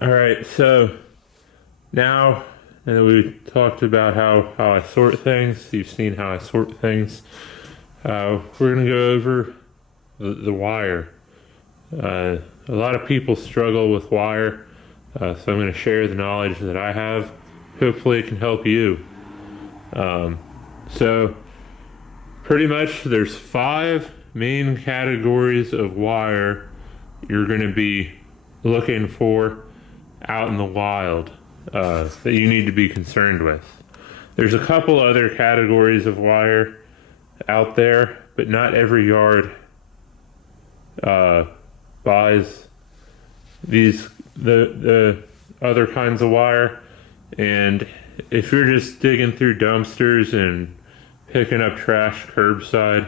All right, so now that we talked about how I sort things, you've seen how I sort things. We're gonna go over the wire. A lot of people struggle with wire, so I'm gonna share the knowledge that I have. Hopefully, it can help you. So, pretty much, there's 5 main categories of wire you're gonna be looking for out in the wild that you need to be concerned with. There's a couple other categories of wire out there, but not every yard buys the other kinds of wire. And if you're just digging through dumpsters and picking up trash curbside,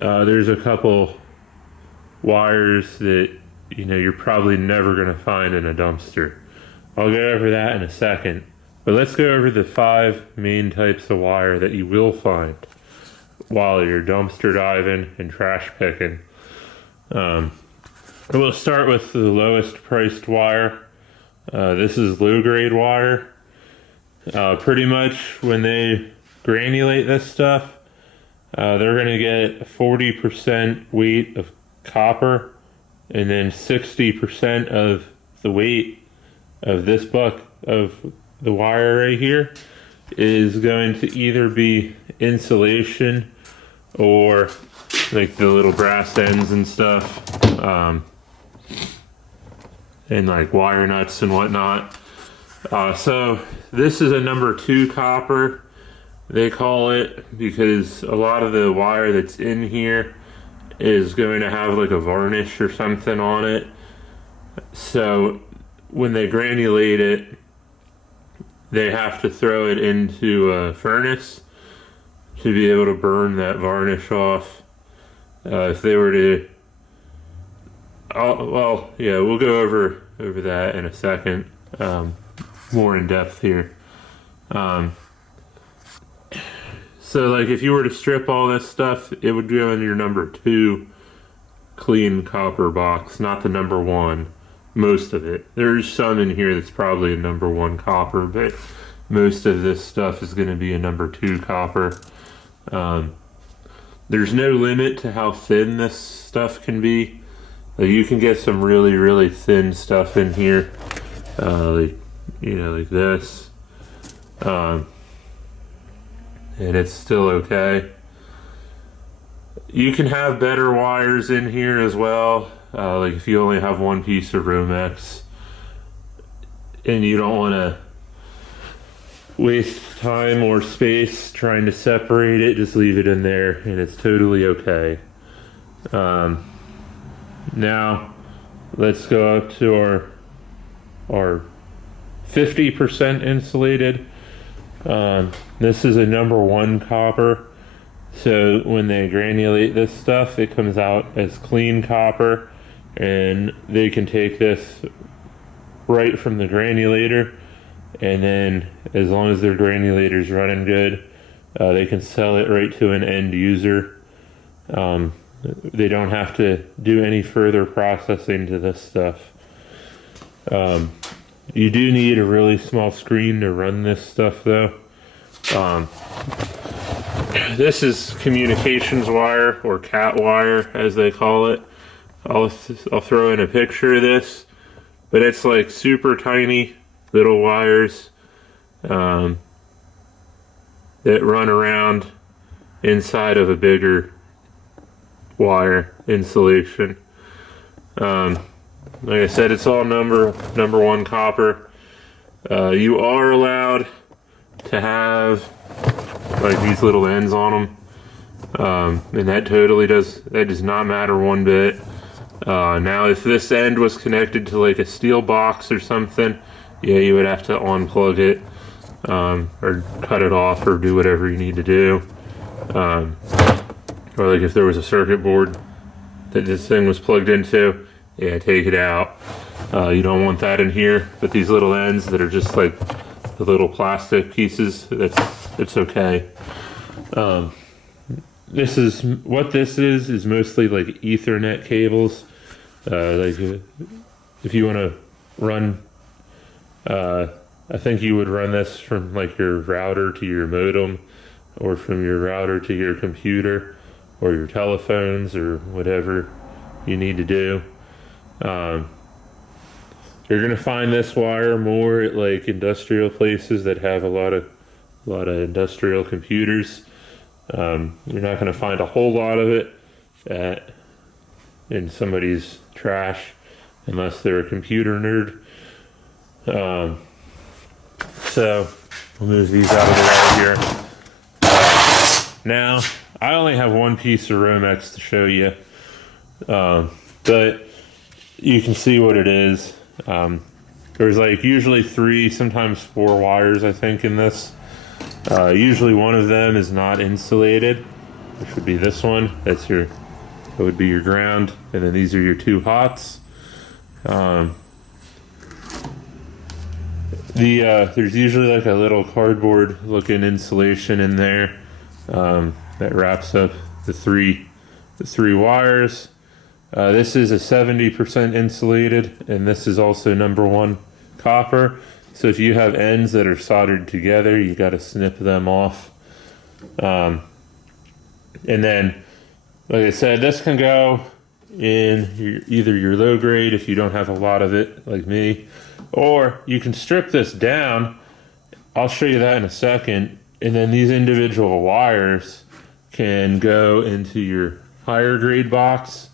there's a couple wires that you're probably never going to find in a dumpster. I'll go over that in a second, but let's go over the 5 main types of wire that you will find while you're dumpster diving and trash picking. We'll start with the lowest priced wire. This is low grade wire. Pretty much when they granulate this stuff, they're going to get 40% weight of copper, and then 60% of the weight of this buck of the wire right here is going to either be insulation or like the little brass ends and stuff, and like wire nuts and whatnot. So this is a number 2 copper, they call it, because a lot of the wire that's in here is going to have like a varnish or something on it. So when they granulate it, they have to throw it into a furnace to be able to burn that varnish off. If they were to, we'll go over that in a second, more in depth here. So like if you were to strip all this stuff, it would go in your number 2 clean copper box, not the number 1. Most of it. There's some in here that's probably a number 1 copper, but most of this stuff is going to be a number 2 copper. There's no limit to how thin this stuff can be. Like you can get some really, really thin stuff in here, like this. And it's still okay. You can have better wires in here as well. Like if you only have 1 piece of Romex and you don't want to waste time or space trying to separate it, just leave it in there and it's totally okay. Now let's go up to our 50% insulated. This is a number 1 copper. So when they granulate this stuff, it comes out as clean copper, and they can take this right from the granulator, and then as long as their granulator's running good, they can sell it right to an end user. They don't have to do any further processing to this stuff. You do need a really small screen to run this stuff though. This is communications wire, or cat wire as they call it. I'll throw in a picture of this, but it's like super tiny little wires that run around inside of a bigger wire insulation. Like I said, it's all number 1 copper. You are allowed to have like these little ends on them, and that does not matter one bit. Now if this end was connected to like a steel box or something, yeah, you would have to unplug it, or cut it off, or do whatever you need to do. Or like if there was a circuit board that this thing was plugged into, yeah, take it out. You don't want that in here, but these little ends that are just like the little plastic pieces, it's okay. This is mostly like Ethernet cables. Like if you want to run I think you would run this from like your router to your modem, or from your router to your computer, or your telephones, or whatever you need to do. Um, you're gonna find this wire more at like industrial places that have a lot of industrial computers. You're not gonna find a whole lot of it at in somebody's trash unless they're a computer nerd. So we'll move these out of the way here. Now, I only have one piece of Romex to show you, but you can see what it is. There's like usually 3, sometimes 4 wires, I think, in this. Usually one of them is not insulated, which would be this one. That would be your ground, and then these are your 2 hots. There's usually like a little cardboard looking insulation in there that wraps up the three wires. This is a 70% insulated, and this is also number 1 copper. So if you have ends that are soldered together, you got to snip them off. And then, like I said, this can go in either your low grade if you don't have a lot of it, like me, or you can strip this down. I'll show you that in a second. And then these individual wires can go into your higher grade box.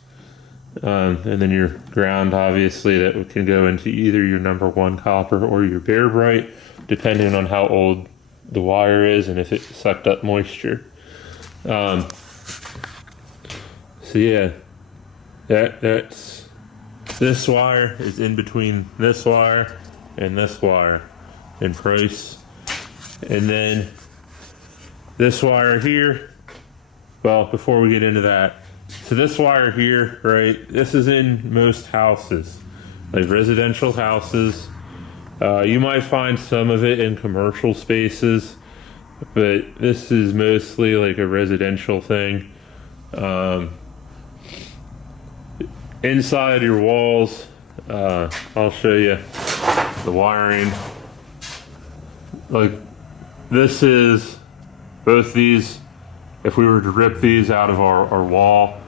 And then your ground, obviously, that can go into either your number 1 copper or your bare bright, depending on how old the wire is and if it sucked up moisture. So yeah, that's this wire is in between this wire and this wire in price. And then this wire here, well, before we get into that, so this wire here, right, this is in most houses, like residential houses. You might find some of it in commercial spaces, but this is mostly like a residential thing. Inside your walls, I'll show you the wiring. Like, this is both these. If we were to rip these out of our wall,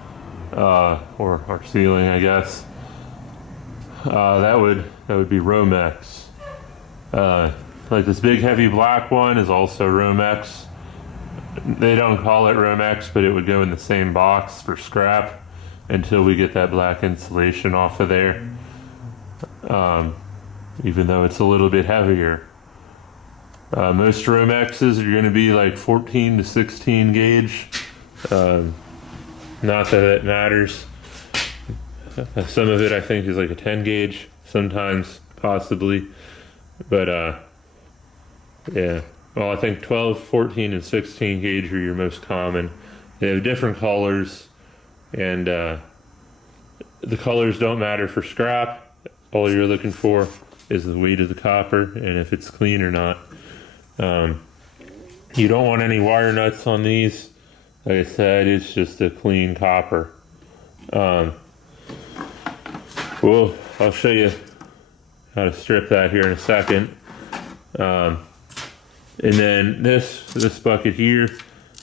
or our ceiling, I guess, that would be Romex. Like this big heavy black one is also Romex. They don't call it Romex, but it would go in the same box for scrap until we get that black insulation off of there. Even though it's a little bit heavier. Most Romexes are going to be like 14 to 16 gauge. Not that it matters. Some of it I think is like a 10 gauge, sometimes, possibly. But yeah. Well, I think 12, 14, and 16 gauge are your most common. They have different colors, and the colors don't matter for scrap. All you're looking for is the weight of the copper and if it's clean or not. You don't want any wire nuts on these. Like I said, it's just a clean copper. Well, I'll show you how to strip that here in a second. And then this bucket here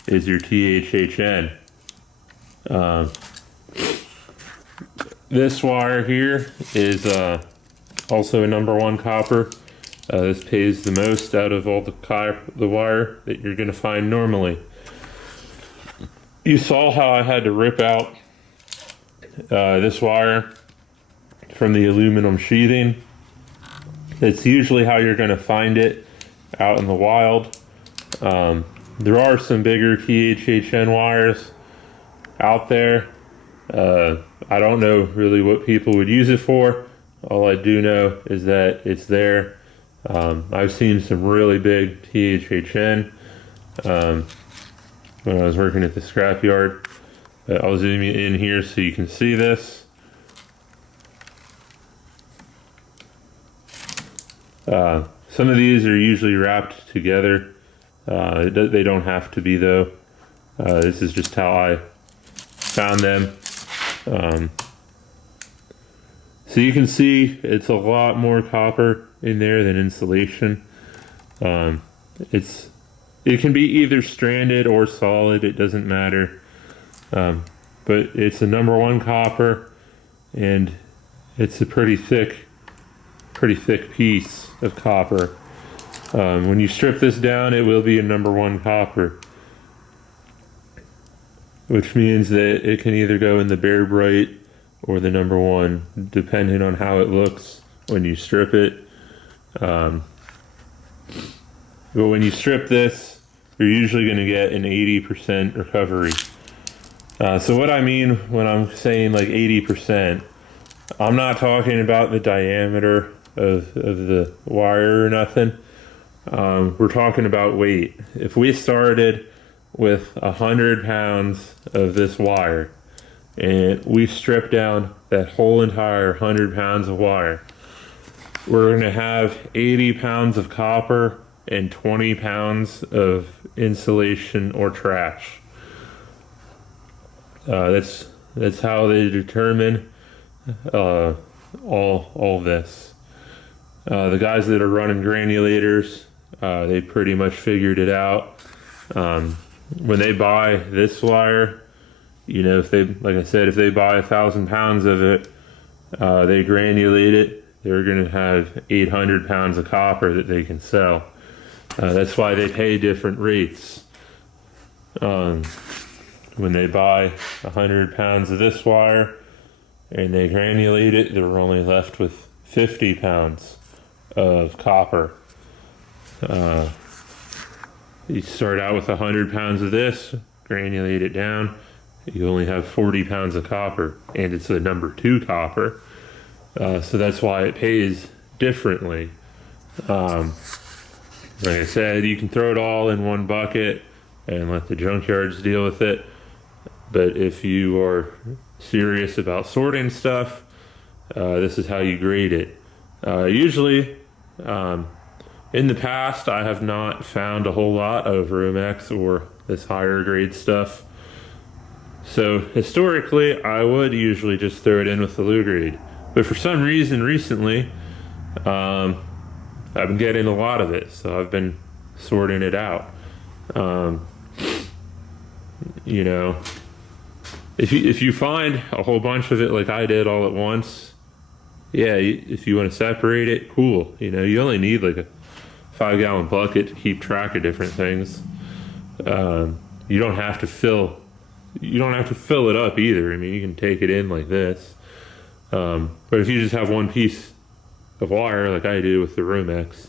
is your THHN. This wire here is also a number 1 copper. This pays the most out of all the wire that you're going to find normally. You saw how I had to rip out this wire from the aluminum sheathing. It's usually how you're going to find it out in the wild. There are some bigger THHN wires out there. I don't know really what people would use it for. All I do know is that it's there. I've seen some really big THHN when I was working at the scrapyard. I'll zoom you in here so you can see this. Some of these are usually wrapped together. They don't have to be, though. This is just how I found them. So you can see it's a lot more copper in there than insulation. It can be either stranded or solid, it doesn't matter. But it's a number one copper, and it's a pretty thick piece of copper. When you strip this down, it will be a number one copper, which means that it can either go in the bare bright or the number one, depending on how it looks when you strip it. But when you strip this, you're usually going to get an 80% recovery. So what I mean when I'm saying like 80%, I'm not talking about the diameter of the wire or nothing. We're talking about weight. If we started with 100 pounds of this wire and we strip down that whole entire 100 pounds of wire, we're going to have 80 pounds of copper and 20 pounds of insulation or trash. That's how they determine all this. The guys that are running granulators, they pretty much figured it out. When they buy this wire, you know, if they, like I said, if they buy 1,000 pounds of it, they granulate it, they're going to have 800 pounds of copper that they can sell. That's why they pay different rates. When they buy 100 pounds of this wire and they granulate it, they're only left with 50 pounds of copper. You start out with 100 pounds of this, granulate it down, you only have 40 pounds of copper, and it's a number 2 copper. So that's why it pays differently. Like I said, you can throw it all in one bucket and let the junkyards deal with it. But if you are serious about sorting stuff, this is how you grade it. Usually, in the past, I have not found a whole lot of Romex or this higher grade stuff. So historically, I would usually just throw it in with the low grade. But for some reason recently, I've been getting a lot of it, so I've been sorting it out. You know, if you find a whole bunch of it like I did all at once, yeah, if you want to separate it, cool. You know, you only need like a 5-gallon bucket to keep track of different things. You don't have to fill it up either. I mean, you can take it in like this. But if you just have one piece of wire like I do with the Romex,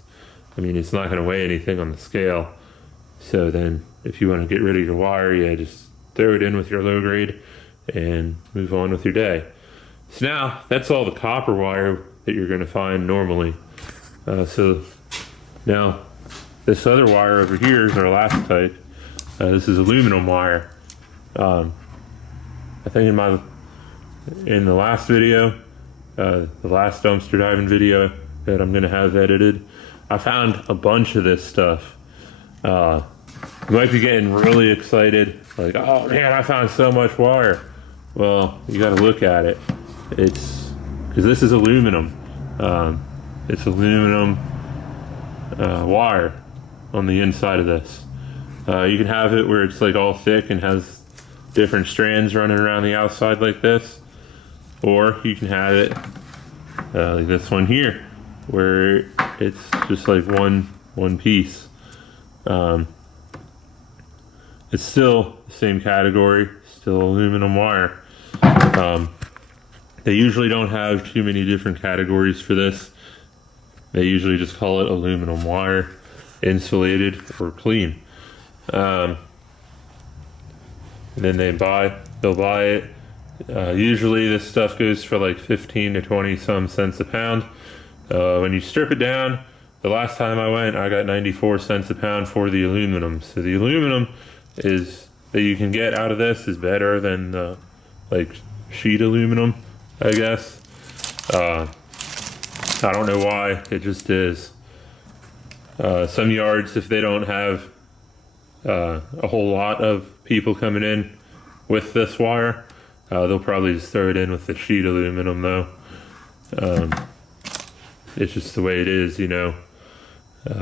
I mean, it's not going to weigh anything on the scale. So then if you want to get rid of your wire, yeah, just throw it in with your low grade and move on with your day. So now that's all the copper wire that you're going to find normally. So now this other wire over here is our last type. This is aluminum wire. I think in the last video, the last dumpster diving video that I'm going to have edited, I found a bunch of this stuff. You might be getting really excited, like, oh man, I found so much wire. Well, you got to look at it. It's because this is aluminum. It's aluminum wire on the inside of this. You can have it where it's like all thick and has different strands running around the outside like this, or you can have it like this one here, where it's just like one piece. It's still the same category, still aluminum wire. They usually don't have too many different categories for this. They usually just call it aluminum wire, insulated or clean. And then they'll buy it. Usually this stuff goes for like 15 to 20 some cents a pound. When you strip it down, the last time I went, I got 94 cents a pound for the aluminum. So the aluminum that you can get out of this is better than the like sheet aluminum, I guess. I don't know why, it just is. Some yards, if they don't have a whole lot of people coming in with this wire, they'll probably just throw it in with the sheet aluminum though. It's just the way it is, you know.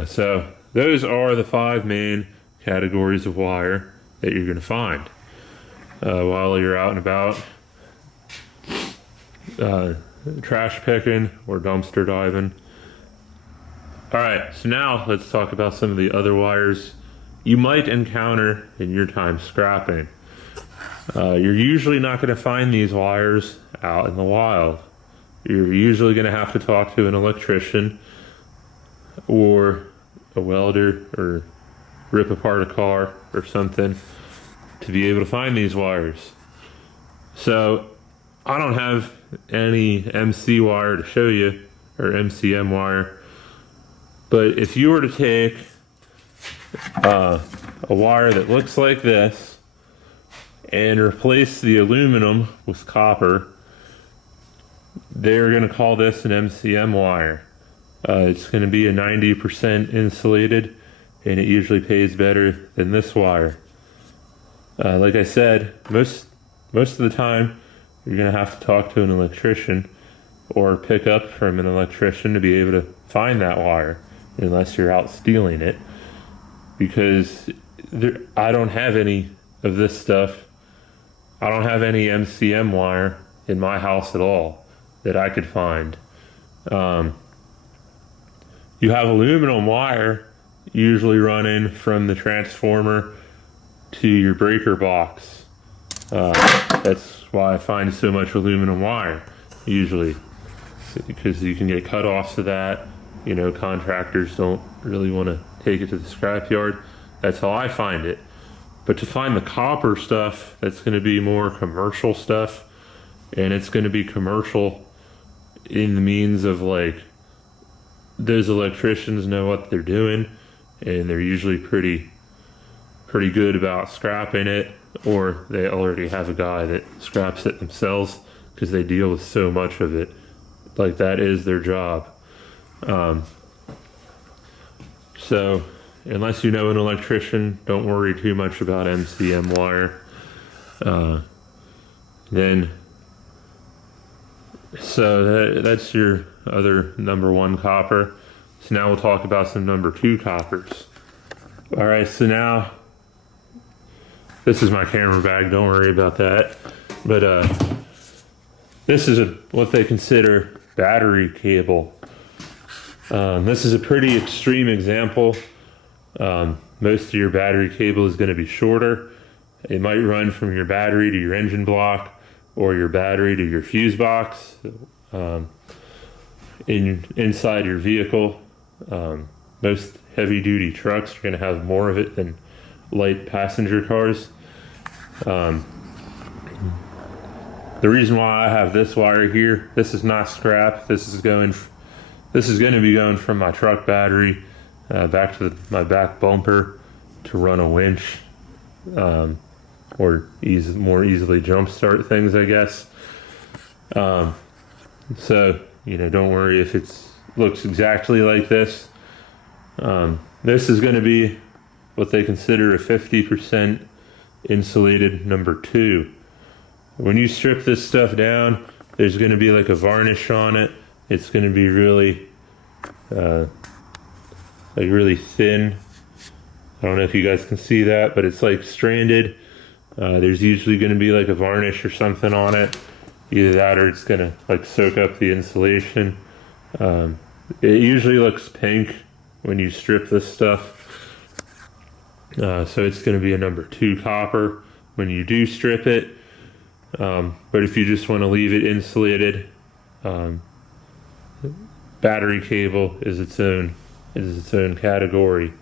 So those are the 5 main categories of wire that you're going to find while you're out and about trash picking or dumpster diving. All right, so now let's talk about some of the other wires you might encounter in your time scrapping. You're usually not going to find these wires out in the wild. You're usually going to have to talk to an electrician or a welder or rip apart a car or something to be able to find these wires. So I don't have any MC wire to show you, or MCM wire, but if you were to take a wire that looks like this and replace the aluminum with copper, they're going to call this an MCM wire. It's going to be a 90% insulated, and it usually pays better than this wire. Like I said, most of the time you're going to have to talk to an electrician or pick up from an electrician to be able to find that wire, unless you're out stealing it, because I don't have any of this stuff. I don't have any MCM wire in my house at all that I could find. You have aluminum wire usually running from the transformer to your breaker box. That's why I find so much aluminum wire usually, because you can get cut-offs of that. You know, contractors don't really want to take it to the scrapyard. That's how I find it. But to find the copper stuff, that's going to be more commercial stuff, and it's going to be commercial in the means of, like, those electricians know what they're doing, and they're usually pretty good about scrapping it, or they already have a guy that scraps it themselves because they deal with so much of it. Like, that is their job. So unless you know an electrician, don't worry too much about MCM wire. That's your other number 1 copper. So now we'll talk about some number 2 coppers. All right, so now this is my camera bag. Don't worry about that. But this is what they consider battery cable. This is a pretty extreme example. Most of your battery cable is going to be shorter. It might run from your battery to your engine block, or your battery to your fuse box inside your vehicle. Most heavy-duty trucks are going to have more of it than light passenger cars. The reason why I have this wire here, this is not scrap. This is going to be going from my truck battery back to my back bumper to run a winch, or more easily jump start things, I guess. So, you know, don't worry if it looks exactly like this. This is going to be what they consider a 50% insulated number 2. When you strip this stuff down, there's going to be like a varnish on it. It's going to be really really thin. I don't know if you guys can see that, but it's like stranded. There's usually going to be like a varnish or something on it. Either that or it's going to like soak up the insulation. It usually looks pink when you strip this stuff. So it's going to be a number 2 copper when you do strip it. But if you just want to leave it insulated, battery cable is its own category.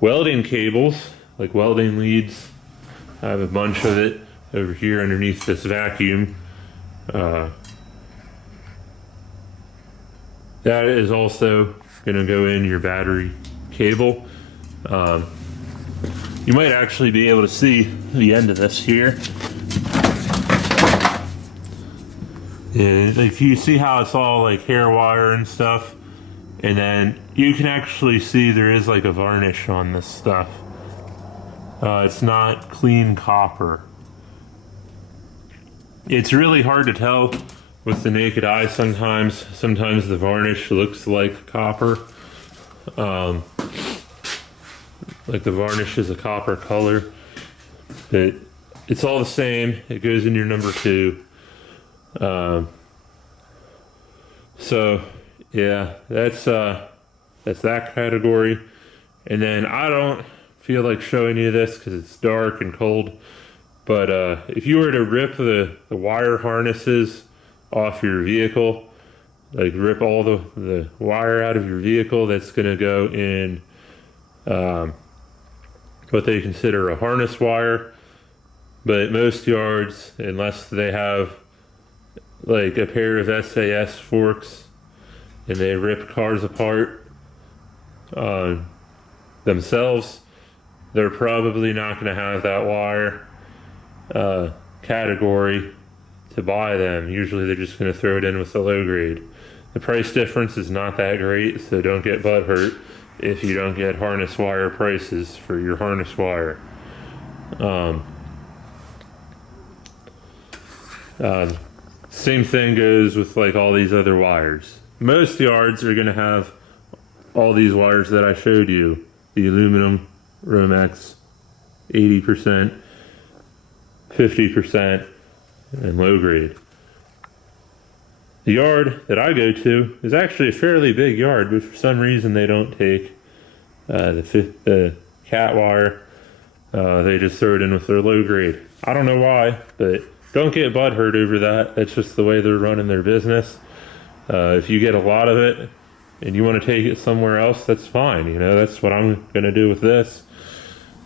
Welding cables, like welding leads, I have a bunch of it over here underneath this vacuum. That is also going to go in your battery cable. You might actually be able to see the end of this here. If you see how it's all like hair wire and stuff, and then you can actually see there is like a varnish on this stuff. It's not clean copper. It's really hard to tell with the naked eye sometimes the varnish looks like copper. Like the varnish is a copper color, but it's all the same. It goes in your number 2. So yeah, that's that category. And then I don't feel like showing you this because it's dark and cold, but if you were to rip the wire harnesses off your vehicle, like rip all the wire out of your vehicle, that's going to go in what they consider a harness wire. But most yards, unless they have like a pair of SAS forks and they rip cars apart themselves, they're probably not going to have that wire category to buy them. Usually they're just going to throw it in with the low grade. The price difference is not that great, so don't get butthurt if you don't get harness wire prices for your harness wire. Same thing goes with like all these other wires. Most yards are going to have all these wires that I showed you. The aluminum, Romex, 80%, 50%, and low grade. The yard that I go to is actually a fairly big yard, but for some reason they don't take the cat wire. They just throw it in with their low grade. I don't know why, but don't get butthurt over that. That's just the way they're running their business. If you get a lot of it and you want to take it somewhere else, that's fine. You know, that's what I'm going to do with this.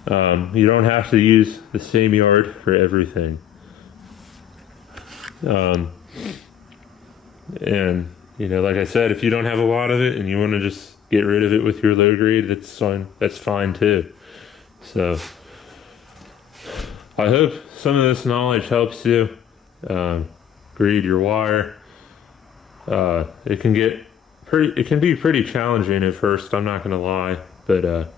You don't have to use the same yard for everything. And, you know, like I said, if you don't have a lot of it and you want to just get rid of it with your low grade, that's fine too. So I hope some of this knowledge helps you grade your wire. It can be pretty challenging at first, I'm not going to lie, but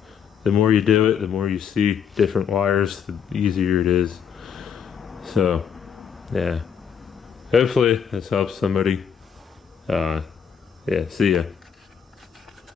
the more you do it, the more you see different wires, the easier it is. So yeah, hopefully this helps somebody. Yeah, see ya.